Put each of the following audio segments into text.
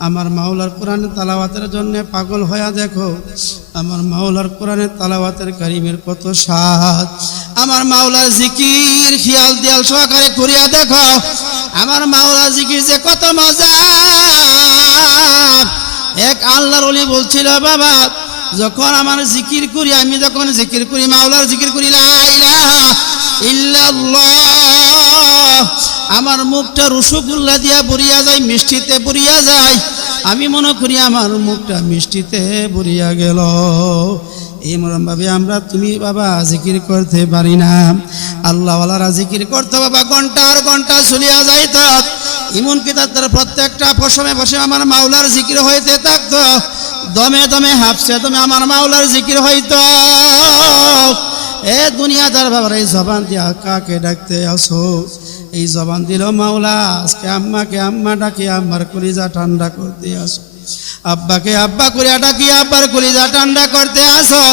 আমার মাওলার কোরআনের তালাওয়াতের জন্য পাগল হয়ে দেখো। আমার মাওলার কোরআনের তালাওয়াতের কারিমের কত স্বাদ। আমার মাওলার জিকির খেয়াল দিয়াল সহকারে করিয়া দেখো। আমার মাওলার জিকির যে কত মজা। এক আল্লাহর অলি বলছিল, বাবা, যখন আমার জিকির করি, আমি যখন জিকির করি, মাওলার জিকির করি, লা ইলাহা ইল্লাল্লাহ। আমার মুখটা রসগোল্লা দিয়া বুড়িয়া যায়, মিষ্টিতে বুড়িয়া যায়। আমি মনে করি আমার মুখটা মিষ্টিতে বুড়িয়া গেল। এমন ভাবে আমরা তুমি বাবা জিকির করতে পারি না। আল্লাহওয়ালারা জিকির করতে, বাবা ঘণ্টার ঘণ্টা চলিয়া যাইত। এমনকি তাদের প্রত্যেকটা ফসমে বসে আমার মাওলার জিকির হইতে থাকতো। দমে দমে হাফছে তুমি আমার মাওলার জিকির হইতো। এ দুনিয়াদার বাবার, এই জবান দিয়া কাকে ডাকতে আসো? এই জবান দিল, মাওলা, আজকে আম্মাকে আম্মা ডাকি, আম্মার কলিজা ঠান্ডা করতে আসো। আব্বাকে আব্বা করিয়া ডাকি আব্বার কলিজা ঠান্ডা করতে আসো।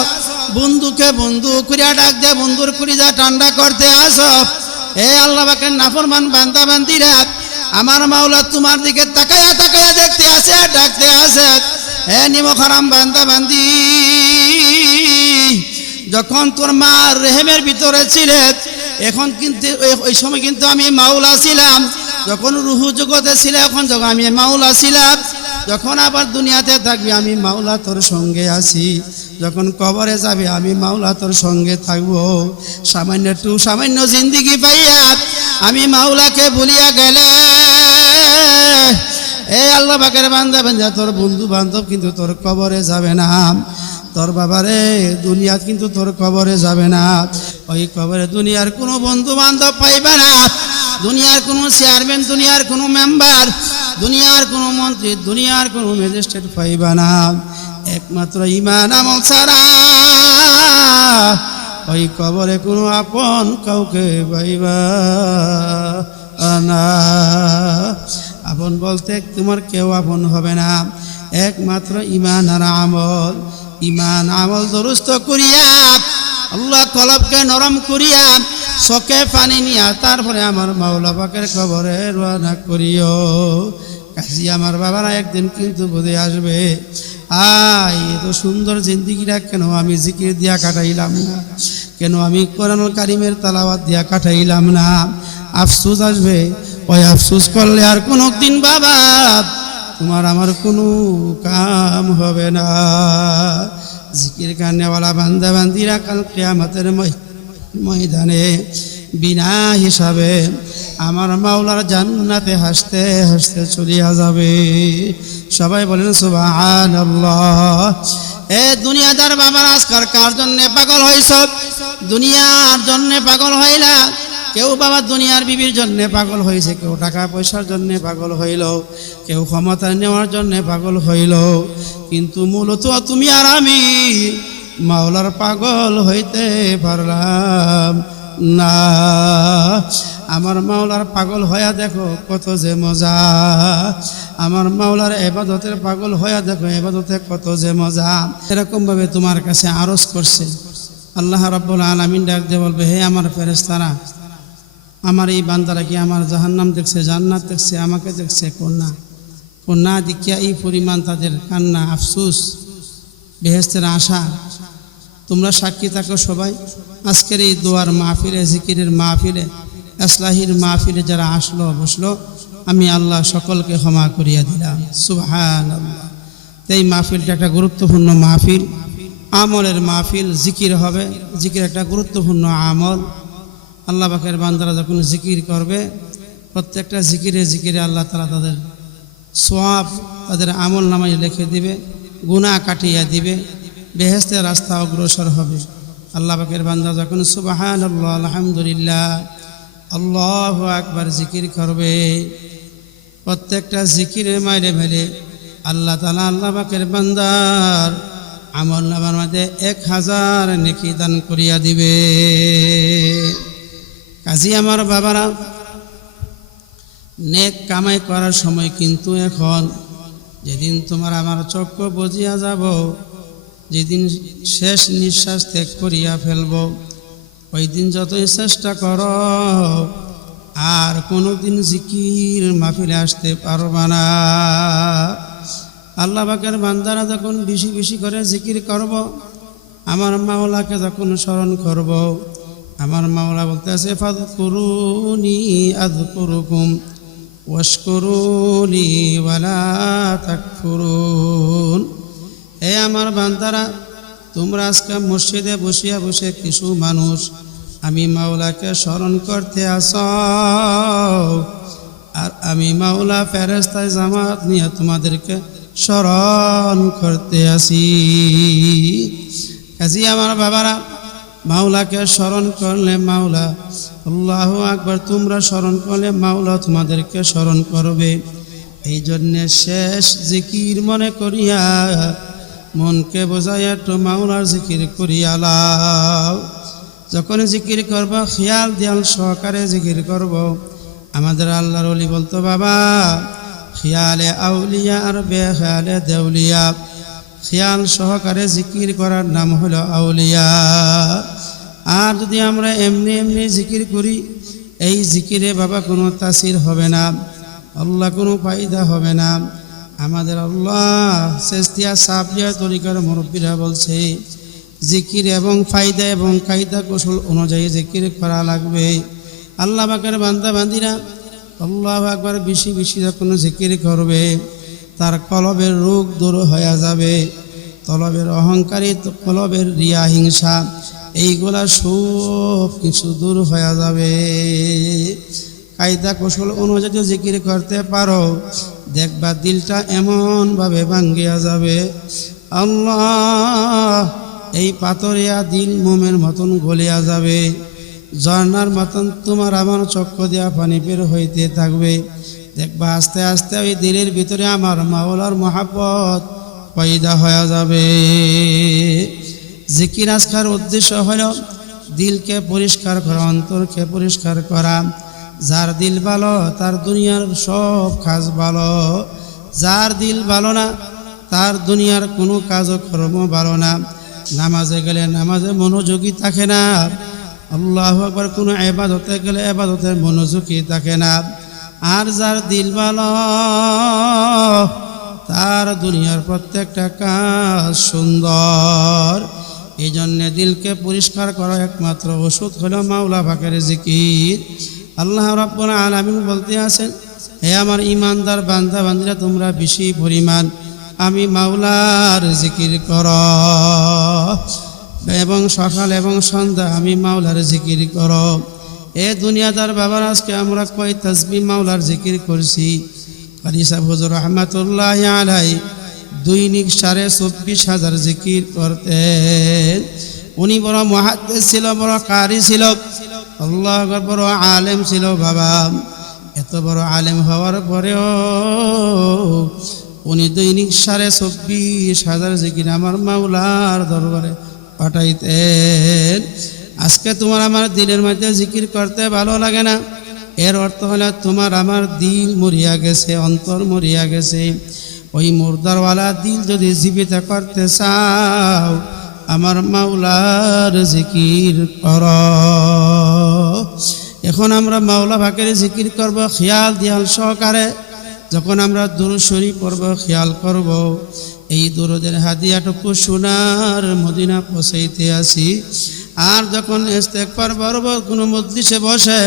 বন্ধুকে বন্ধু করিয়া ডাক দে বন্ধুর কলিজা ঠান্ডা করতে আসো। এ আল্লাহ বাকে নাফরমান বান্দা বান্দিরা, আমার মাওলা তোমার দিকে তাকায়া তাকায়া দেখতে আসে, ডাকতে আসে। হে নিমখারাম বান্দা বান্দি, যখন তোর মা রেহেমের ভিতরে ছিলে এখন কিন্তু ওই- সময় কিন্তু আমি মাওলা ছিলাম। যখন রুহু জগতে ছিল, এখন যখন আমি মাওলা ছিলাম, যখন আবার দুনিয়াতে থাকবি, আমি মাওলা তোর সঙ্গে আছি। যখন কবরে যাবে, আমি মাওলা তোর সঙ্গে থাকব। সামান্য একটু সামান্য জিন্দিগি পাইয়া আমি মাওলাকে ভুলিয়া গেলে এই আল্লাহ বাকের বান্দা তোর বন্ধু বান্ধব কিন্তু তোর কবরে যাবে না। তোর বাবারে দুনিয়া কিন্তু তোর কবরে যাবে না। ওই কবরে দুনিয়ার কোনো বন্ধু বান্ধব পাইবে না। দুনিয়ার কোনো চেয়ারম্যান দুনিয়ার কোনো মেম্বার দুনিয়ার কোনো মন্ত্রী, দুনিয়ার কোনো ম্যাজিস্ট্রেট পাইবে না। একমাত্র ইমান আমল ছাড়া ওই কবরে কোনো আপন কাউকে পাইবা না। আপন বলতে তোমার কেউ আপন হবে না। একমাত্র ইমান আর আমল। ইমান, আমল দুরুস্ত করিয়া আল্লাহ কলবকে নরম করিয়া চকে পানি নিয়া তারপরে আমার মাওলা পাকের খবরে রওনা করিও। কাজী আমার বাবারা একদিন কিন্তু বোধে আসবে আই এত সুন্দর জিন্দিগিটা, কেন আমি জিকির দিয়া কাটাইলাম না? কেন আমি কোরআনুল কারিমের তালাওয়াত দিয়া কাটাইলাম না? আফসুস আসবে, ওই আফসুস করলে আর কোনো দিন বাবা, তোমার আমার কোনো কাম হবে না। জিকির কান্নেওয়ালা বান্দা বান্দিরা কাল কেয়ামতের ময়- ময়দানে বিনা হিসাবে আমার মাওলার জান্নাতে হাসতে হাসতে চলিয়া যাবে। সবাই বলেন সুবাহান এ দুনিয়াদার বাবার আজকার কার জন্যে পাগল হইছ? দুনিয়ার জন্যে পাগল হইলা কেউ বাবা দুনিয়ার বিবির জন্য পাগল হয়েছে কেউ টাকা পয়সার জন্য পাগল হইল, কেউ ক্ষমতা নেওয়ার জন্য পাগল হইল। কিন্তু মূলত তুমি আর আমি মাওলার পাগল হইতে পারলাম না। আমার মাওলার পাগল হইয়া দেখো কত যে মজা। আমার মাওলার এবাদতের পাগল হইয়া দেখো এবাদতে কত যে মজা। এরকমভাবে তোমার কাছে আরজ করছে। আল্লাহ রাব্বুল আলামিন ডাক দিয়ে বলবে, হে আমার ফেরেস্তারা আমার এই বান্দারা কি আমার জাহান্নাম দেখছে, জান্নাত দেখছে, আমাকে দেখছে? কন্যা। কন্যা দেখিয়া এই পরিমাণ তাদের কান্না, আফসুস, বেহেস্তের আশা। তোমরা সাক্ষী থাকো সবাই। আজকের এই দোয়ার মাহফিলে, জিকিরের মাহফিলে আসলাহির মাহফিলে যারা আসলো, বসল, আমি আল্লাহ সকলকে ক্ষমা করিয়া দিলাম। তো এই মাহফিলটা একটা গুরুত্বপূর্ণ মাহফিল। আমলের মাহফিল জিকির হবে। জিকির একটা গুরুত্বপূর্ণ আমল। আল্লাহ পাকের বান্দারা যখন জিকির করবে, প্রত্যেকটা জিকিরে জিকিরে আল্লাহ তালা তাদের সোয়াব, তাদের আমল নামায় লিখে দিবে, গুনাহ কাটিয়ে দিবে বেহেস্তের রাস্তা অগ্রসর হবে। আল্লাহ পাকের বান্দা যখন সুবাহান আল্লাহ আলহামদুলিল্লাহ, আল্লাহ আকবার জিকির করবে, প্রত্যেকটা জিকিরের মাইরে মেলে আল্লাহ তালা আল্লাহ পাকের বান্দার আমল নামার মধ্যে এক হাজার নেকি দান করিয়া দিবে। কাজী আমার বাবারা, নেক কামাই করার সময় কিন্তু এখন যেদিন তোমার আমার চক্ষু বুঝিয়া যাব, যেদিন শেষ নিঃশ্বাস ত্যাগ করিয়া ফেলব ওই দিন যতই চেষ্টা কর, আর কোনো দিন জিকির মাহফিলে আসতে পারবা না। আল্লাহ পাকের বান্দারা যখন বেশি বেশি করে জিকির করব, আমার মাওলাকে যখন স্মরণ করব আমার মাওলা বলতে আছে ফাদ করুনি আদ করুকুম ওয়াশকুরুনি ওয়ালা তাকফুরুন। এ আমার বান্দারা, তোমরা আজকে মসজিদে বসিয়া বসে কিছু মানুষ, আমি মাওলাকে স্মরণ করতে আস আর আমি মাওলা ফেরেস্তায় জামাত নিয়ে তোমাদেরকে স্মরণ করতে আসি। কাজী আমার বাবারা মাওলাকে স্মরণ করলে মাওলা, আল্লাহ আকবার, তোমরা স্মরণ করলে মাওলা তোমাদেরকে স্মরণ করবে। এই জন্যে শেষ জিকির মনে করিয়া মনকে বোঝাইয়া একটু মাওলার জিকির করিয়া লাও। যখন জিকির করব, খেয়াল দিয়াল সহকারে জিকির করব। আমাদের আল্লাহর অলি বলতো, বাবা, খেয়ালে আউলিয়া আর বেখেয়ালে দেউলিয়া। খেয়াল সহকারে জিকির করার নাম হলো আউলিয়া। আর যদি আমরা এমনি এমনি জিকির করি, এই জিকিরে বাবা কোনো তাসির হবে না, আল্লাহ কোনো ফায়দা হবে না। আমাদের আল্লাহ চেষ্টিয়া সাফিয়া তরিকার মুরব্বীরা বলছে, জিকির এবং ফায়দা এবং কায়দা কৌশল অনুযায়ী জিকির করা লাগবে। আল্লাহ বাকের বান্দা বান্দিরা আল্লাহ একবার বেশি বেশি যখন জিকির করবে তার কলবের রোগ দূর হয়ে যাবে। তলবের অহংকারী কলবের রিয়া হিংসা, এইগুলা সব কিছু দূর হয়ে যাবে। কায়দা কৌশল অনুযায়ী জিকির করতে পারো, দেখবা দিলটা এমনভাবে ভাঙ্গিয়া যাবে। আল্লাহ, এই পাথরিয়া দিল মোমের মতন গলিয়া যাবে। ঝর্নার মতন তোমার আমার চক্র দেওয়া পানি বের হইতে থাকবে। দেখবা আস্তে আস্তে ওই দিলের ভিতরে আমার মাওলার মহাব্বত পয়দা হয়ে যাবে। জিকির আজকার উদ্দেশ্য হল দিলকে পরিষ্কার করা, অন্তরকে পরিষ্কার করা। যার দিল ভালো, তার দুনিয়ার সব কাজ ভালো। যার দিল ভালো না, তার দুনিয়ার কোনো কাজ কাজকর্ম ভালো না। নামাজে গেলে নামাজে মনোযোগী থাকে না। আল্লাহ একবার কোনো এবাদতে গেলে এবাদতে মনোযোগী থাকে না। আর যার দিল ভালো, তার দুনিয়ার প্রত্যেকটা কাজ সুন্দর। এই জন্যে দিলকে পরিষ্কার করা একমাত্র ওষুধ হলো মাওলা ফাঁকের জিকির। আল্লাহ রাব্বুল আলামিন বলতে আছেন, হে আমার ইমানদার বান্দা, বান্দিরা, তোমরা বেশি পরিমাণ আমি মাওলার জিকির কর। এবং সকাল এবং সন্ধ্যা আমি মাওলার জিকির কর। এ দুনিয়াদার বাবার আজকে আমরা কয় তসবি মাওলার জিকির করছি? কারি সাহেব হুজুর রহমতুল্লাহ আলাই দৈনিক সাড়ে চব্বিশ হাজার জিকির করতেন। উনি বড় মহাদ্দেশ ছিল, বড় কারি ছিল, আল্লাহ বড় আলেম ছিল বাবা। এত বড় আলেম হওয়ার পরেও উনি দৈনিক সাড়ে চব্বিশ হাজার জিকির আমার মাওলার দরবারে পাঠাইতেন। আজকে তোমার আমার দিলের মধ্যে জিকির করতে ভালো লাগে না। এর অর্থ হলো তোমার আমার দিল মরিয়া গেছে, অন্তর মরিয়া গেছে। ওই মুর্দারওয়ালা দিল যদি জীবিত করতে চাও, আমার মাওলার জিকির কর। এখন আমরা মাওলা ভাকের জিকির করব, খেয়াল দিয়াল সহকারে যখন আমরা দুরুশরী পর্ব খেয়াল করব। এই দুরুদের হাদিয়াটুকু সোনার মদিনা পৌঁছাইতে আসি। আর যখন ইস্তেকবার বরব কোনো মজলিসে বসে,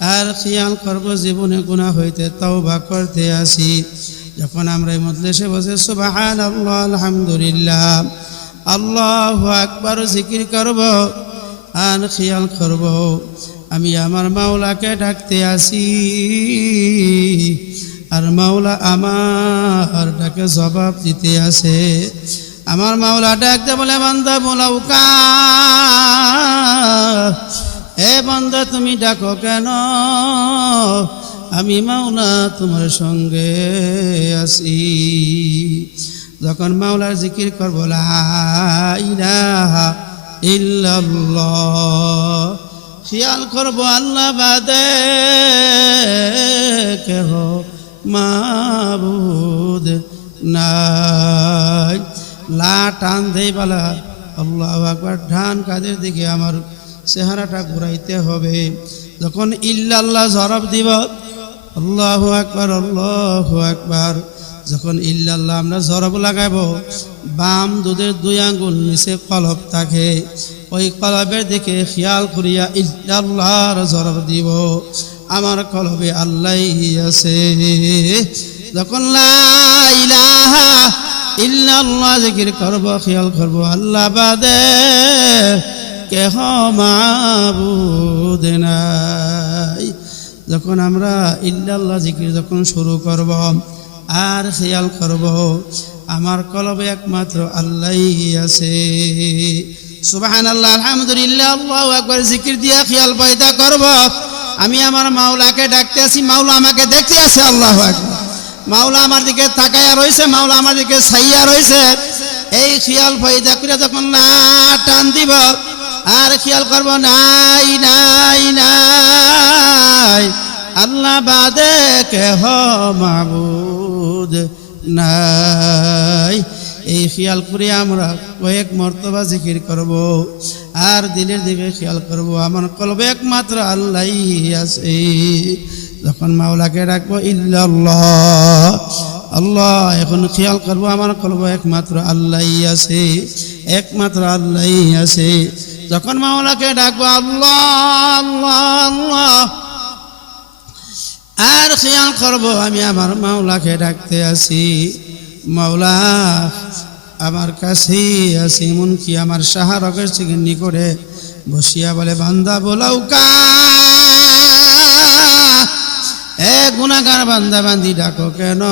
আর খেয়াল করব, জীবনে গুণা হইতে তওবা করতে আসি। যখন আমরা এই মজলিসে বসে সুবাহান আল্লাহ আলহামদুলিল্লাহ, আল্লাহ আকবার জিকির করব, আর খেয়াল করব, আমি আমার মাওলাকে ডাকতে আসি। আর মাওলা আমার ডাকে জবাব দিতে আসে। আমার মাওলা ডাকতে বলে, বান্দা মোলাউকা এ বান্দা, তুমি ডাকো কেন? আমি মাওলা তোমার সঙ্গে আসি যখন মাওলার জিকির করব ইল্লাল্লাহ করব, আল্লাহ বাদে কেহ মাবুদ নাই। লা টান দেই বালা আল্লাহ একবার ধান কাদের দিকে আমার চেহারাটা ঘুরাইতে হবে। যখন ইল্লাল্লাহ জরব দিব, আল্লাহ একবার আল্লাহ একবার যখন ইল্লাল্লাহ আমরা জরব লাগাবো বাম দুধের দুই আঙ্গুল নিচে কলব থাকে। ওই কলবের দিকে খেয়াল করিয়া ইল্লাল্লাহর জরব দিব। আমার কলবে আল্লাহ আছে। যখন লা ইলাহা ইল্লাল্লাহ জিকির করব, খেয়াল করব, আল্লাহ বাদে কেহ মাবুদ নাই। যখন আমরা ইল্লাল্লাহ জিকির যখন শুরু করব, আর খেয়াল করব, আমার কলবে একমাত্র আল্লাহ আছে। সুবাহান আল্লাহ আলহামদুলিল্লাহ, আল্লাহ একবার জিকির দিয়া খেয়াল পয়দা করব। আমি আমার মাওলাকে ডাকতে আছি মাওলা আমাকে দেখতে আছে আল্লাহ একবার মাওলা আমার দিকে তাকাইয়া রয়েছে, মাওলা আমার দিকে ছাইয়া রয়েছে। এই খেয়াল পয়দা করে যখন না টান দিব, আর খেয়াল করব, নাই নাই নাই, আল্লাহ বাদে কেহ মাবুদ নাই। এই খেয়াল করে আমরা কয়েক মর্তবা জিকির করব, আর দিলের দিকে খেয়াল করব। আমার কলবে একমাত্র আল্লাহ আছে। যখন মাওলাকে ডাকবো, ইল্লাল্লাহ, আল্লাহ, এখন খেয়াল করব, আমার কলব একমাত্র আল্লাহ আছে, একমাত্র আল্লাহ আছে। যখন মাওলাকে ডাকবো, আল্লাহ আল্লাহ আল্লাহ, আর খেয়াল করব, আমি আমার মাওলাকে ডাকতে আসি মাওলা, আমার কাছেই আছে, এমনকি আমার সাহারকের থেকে নিকটে বসিয়া বলে, বান্দা বোলাও গুণাগার বান্দা বান্দি ডাকো কেন?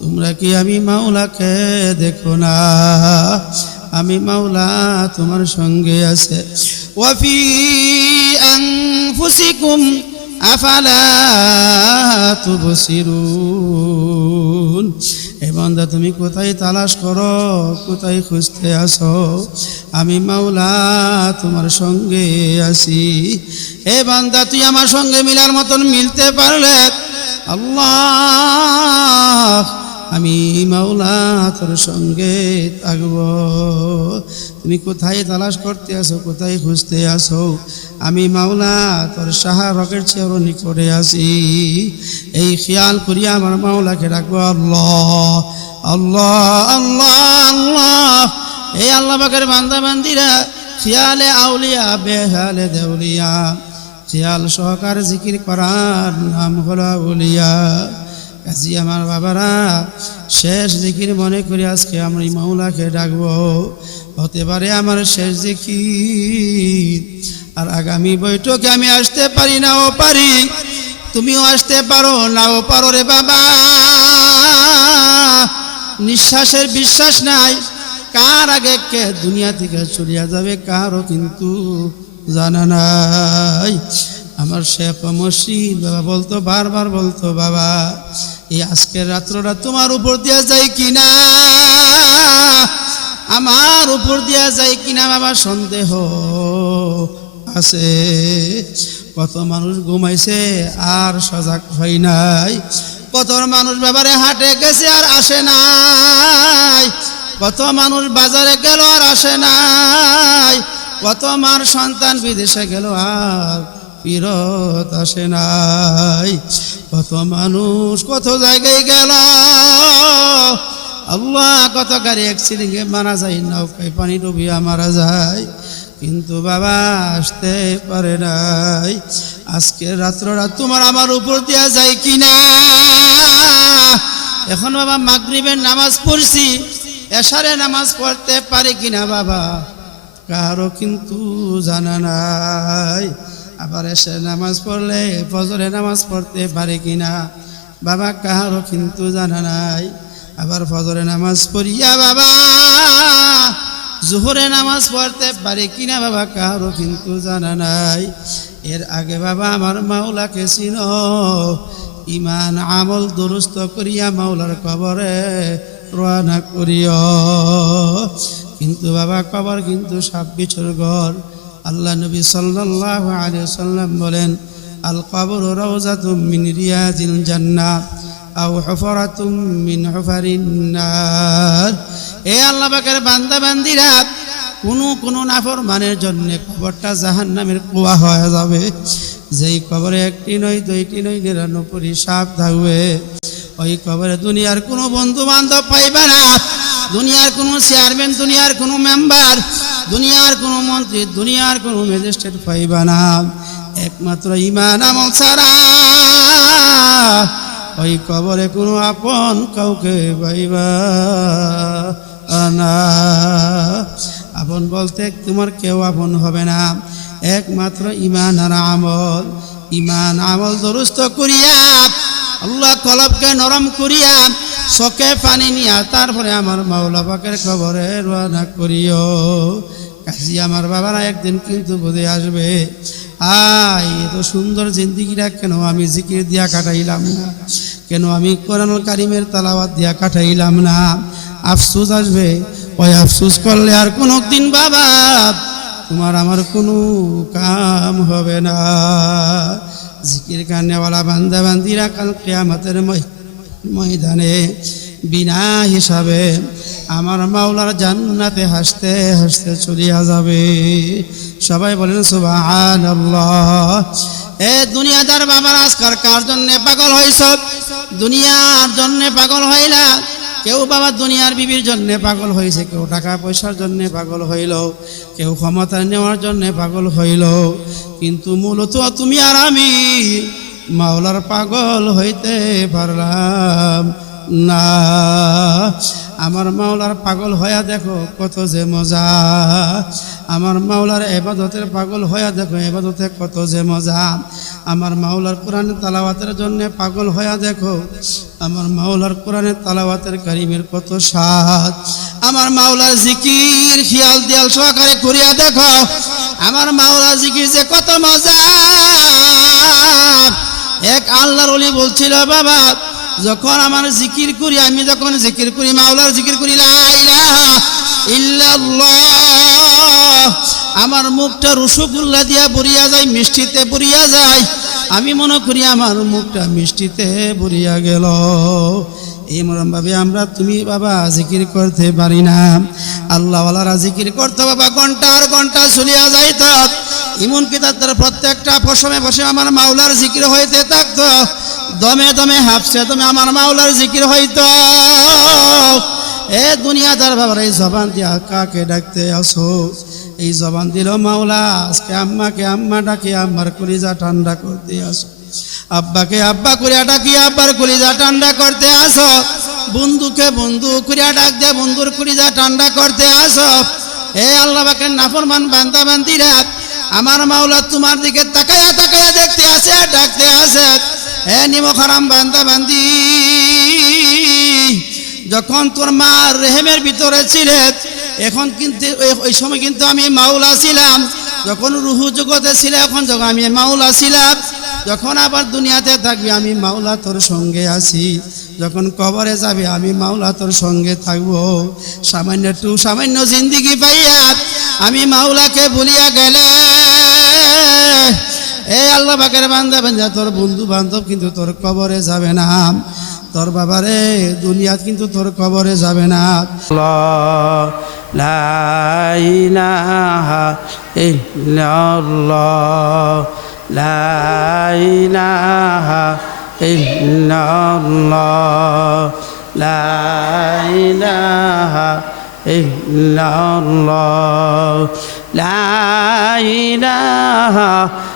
তোমরা কি আমি মাওলাকে দেখো না? আমি মাওলা তোমার সঙ্গে আছে। ওয়াফি আনফুসিকুম আফালা তুবসিরুন। এ বান্দা, তুমি কোথায় তালাশ করো? কোথায় খুঁজতে আসো? আমি মাওলা তোমার সঙ্গে আছি। এ বান্দা, তুই আমার সঙ্গে মিলার মতন মিলতে পারলে, আল্লাহ, আমি মাওলা তোর সঙ্গে থাকব। তুমি কোথায় তালাশ করতে আসো কোথায় খুঁজতে আসো আমি মাওলা তোর সাহা রকের চেয়েও নিকটে আসি এই খেয়াল করিয়া আমার মাওলাকে রাখব আল্লাহ আল্লাহ আল্লাহ আল্লাহ। এই আল্লাহ বাকের বান্দা বান্দিরা খেয়ালে আউলিয়া, বেহালে দেউলিয়া। শিয়াল সহকার জিকির করার নাম হলো আউলিয়া। কাজী আমার বাবারা, শেষ জিকির মনে করি আজকে আমরা মাওলাকে ডাকবো। হতে পারে আমার শেষ জিকির। আর আগামী বৈঠকে আমি আসতে পারি নাও পারি। তুমিও আসতে পারো নাও পারো রে বাবা। নিঃশ্বাসের বিশ্বাস নাই কার আগে কে দুনিয়া থেকে চলিয়া যাবে? কারও কিন্তু জানা নাই। আমার শেখ মসজিদ, বাবা বলতো, বারবার বলতো, বাবা, এই আজকের রাত্রটা তোমার উপর দিয়া যায় কিনা? আমার উপর দিয়া যায় কিনা, বাবা, সন্দেহ আছে। কত মানুষ ঘুমাইছে, আর সজাগ হয় নাই। কত মানুষ ব্যাপারে হাটে গেছে, আর আসে নাই। কত মানুষ বাজারে গেল আর আসে নাই। কত মার সন্তান বিদেশে গেল আর ফিরত আসে নাই। কত মানুষ কত জায়গায় গেল। আল্লাহ কত গাড়ি অ্যাক্সিডেন্টে মারা যায়, নৌকায় পানি ডুবিয়া মারা যায়। কিন্তু বাবা আসতে পারে নাই। আজকে রাত্রটা তোমার আমার উপর দেওয়া যায় কিনা? এখন বাবা মাগরিবের নামাজ পড়ছি। এশারে নামাজ পড়তে পারে কিনা বাবা? কারও কিন্তু জানা নাই। আবার এসে নামাজ পড়লে ফজরে নামাজ পড়তে পারে কিনা? বাবা, কারও কিন্তু জানা নাই। আবার ফজরে নামাজ পড়িয়া বাবা, জোহরে নামাজ পড়তে পারে কিনা বাবা? কারও কিন্তু জানা নাই। এর আগে বাবা আমার মাওলাকে চিন। ইমান আমল দুরুস্ত করিয়া মাওলার কবরে রওনা করিও। কিন্তু বাবা, কবর কিন্তু ছাব্বিশের ঘর। আল্লাহ নবী সাল্লাহ আলী সাল্লাম বলেন, আল কবর রওজাতুম মিন রিয়াজিল হুফারিন এ কোনো কোনো নাফরমানের জন্য জাহান হয়ে যাবে। যেই কবরে একটি নয় দুইটি নয় নিরানব্বই সাপ থাকবে। ওই কবরে দুনিয়ার কোনো বন্ধু বান্ধব পাইবে না। দুনিয়ার কোনো চেয়ারম্যান দুনিয়ার কোনো মেম্বার দুনিয়ার কোনো মন্ত্রী, দুনিয়ার কোনো ম্যাজিস্ট্রেট পাইবে না। একমাত্র ইমান আমল ছাড়া ওই কবরে কোনো আপন কাউকে পাইবা না। আপন বলতে তোমার কেউ আপন হবে না। একমাত্র ইমান আর আমল। ইমান, আমল দুরুস্ত করিয়া আল্লাহ কলবকে নরম করিয়া চকে পানি নিয়া তারপরে আমার মাওলা পাকের খবরে রানা করিও। কাজী আমার বাবারা একদিন কিন্তু বোধে আসবে আয় এত সুন্দর জিন্দিগিটা কেন আমি জিকির দিয়া কাটাইলাম না? কেন আমি কোরআন কারিমের তালাওয়াত দিয়া কাটাইলাম না? আফসোস আসবে, ওই আফসোস করলে আর কোনো দিন বাবা, তোমার আমার কোনো কাম হবে না। জিকির কান্নেওয়ালা বান্দা বান্দিরা কাল কেয়ামতের ময়- ময়দানে বিনা হিসাবে আমার মাওলার জান্নাতে হাসতে হাসতে চলিয়া যাবে সবাই বলেন সুবাহান এ দুনিয়াদার বাবার আজকার কার জন্যে পাগল হইস দুনিয়ার জন্যে পাগল হইলা কেউ বাবা দুনিয়ার বিবির জন্য পাগল হয়েছে, কেউ টাকা পয়সার জন্য পাগল হইল, কেউ ক্ষমতা নেওয়ার জন্য পাগল হইল। কিন্তু মূলত তুমি আর আমি মাওলার পাগল হইতে পারলাম না। আমার মাওলার পাগল হইয়া দেখো, কত যে মজা। আমার মাওলার এবাদতের পাগল হইয়া দেখো, এবাদতে কত যে মজা। আমার মাওলার কোরআন তালাওয়াতের জন্য পাগল হইয়া দেখো, আমার মাওলার কোরআনের তালাওয়াতের কারিমের কত স্বাদ। আমার মাওলার জিকির খেয়াল দিয়াল সহকারে করিয়া দেখো, আমার মাওলার জিকির যে কত মজা। এক আল্লাহর অলি বলছিল, বাবা যখন আমার জিকির করি, আমি যখন জিকির করি, মাওলার জিকির করি আমার মুখটা রসগোল্লা দিয়া বরিয়া যায়, মিষ্টিতে বরিয়া যায়। আমি মনে করি আমার মুখটা মিষ্টিতে বরিয়া গেল। এমন ভাবে, আমরা তুমি বাবা জিকির করতে পারি না। আল্লাহওয়ালারা জিকির করতে, বাবা, ঘণ্টার ঘণ্টা চলিয়া যাইত। এমন কি তাদের প্রত্যেকটা পশমে বসে আমার মাওলার জিকির হইতে থাকতো। দমে দমে হাফছে তুমি আমার মাওলার জিকির হইত। এ দুনিয়াদার বাবার, এই জবান দিয়া কাকে ডাকতে আসো? এই জবান দিল মাওলা, আজকে আম্মাকে আম্মা ডাকি, আম্মার কলিজা ঠান্ডা করতে আসো। আব্বাকে আব্বা করিয়া ডাকি, আব্বার কলিজা ঠান্ডা করতে আসো। বন্ধুকে বন্ধু করিয়া ডাক দে, বন্ধুর কলিজা ঠান্ডা করতে আসো। এ আল্লাহ বাকের নাফরমান বান্দা বান্দিরা আমার মাওলা তোমার দিকে তাকায়া তাকায়া দেখতে আসে, ডাকতে আসে। হে নিম খারাম বান্দা বান্দি, যখন তোর মা রেহেমের ভিতরে ছিলে, এখন কিন্তু ওই- সময় কিন্তু আমি মাওলা ছিলাম। যখন রুহু জগতে ছিল, এখন যখন আমি মাওলা ছিলাম। যখন আবার দুনিয়াতে থাকবি, আমি মাওলা তোর সঙ্গে আছি। যখন কবরে যাবে, আমি মাওলা তোর সঙ্গে থাকব। সামান্য একটু সামান্য জিন্দিগি পাইয়া, আমি মাওলাকে ভুলিয়া গেলে এই আল্লাহ বাকের বান্দা বান্দা তোর বন্ধু বান্ধব কিন্তু তোর কবরে যাবে না। তোর বাবারে দুনিয়াত কিন্তু তোর কবরে যাবে না। লা ইলাহা ইল্লাল্লাহ, লা ইলাহা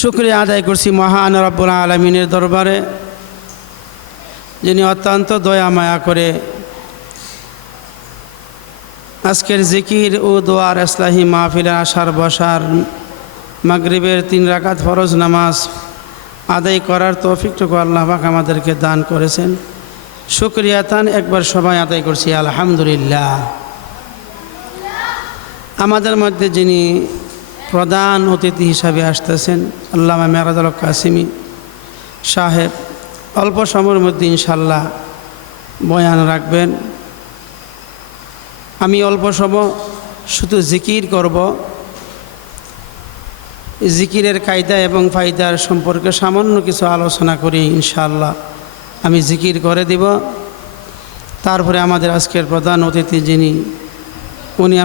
শুক্রিয়া আদায় করছি মহান রব্বুল আলমিনের দরবারে, যিনি অত্যন্ত দয়া মায়া করে আজকের জিকির ও দোয়ার ইসলাহী মাহফিলে আসার বসার মাগরিবের তিন রাকাত ফরজ নামাজ আদায় করার তৌফিকটুকু আল্লাহ পাক আমাদেরকে দান করেছেন। শুক্রিয়া তান একবার সবাই আদায় করছি, আলহামদুলিল্লাহ। আমাদের মধ্যে যিনি প্রধান অতিথি হিসাবে আসতেছেন আল্লামা মেরাজুল কাসিমি সাহেব। অল্প সময়ের মধ্যে ইনশাল্লাহ বয়ান রাখবেন। আমি অল্প সময় শুধু জিকির করব। জিকিরের কায়দা এবং ফায়দার সম্পর্কে সামান্য কিছু আলোচনা করি ইনশাল্লাহ আমি জিকির করে দিব। তারপরে আমাদের আজকের প্রধান অতিথি যিনি, উনি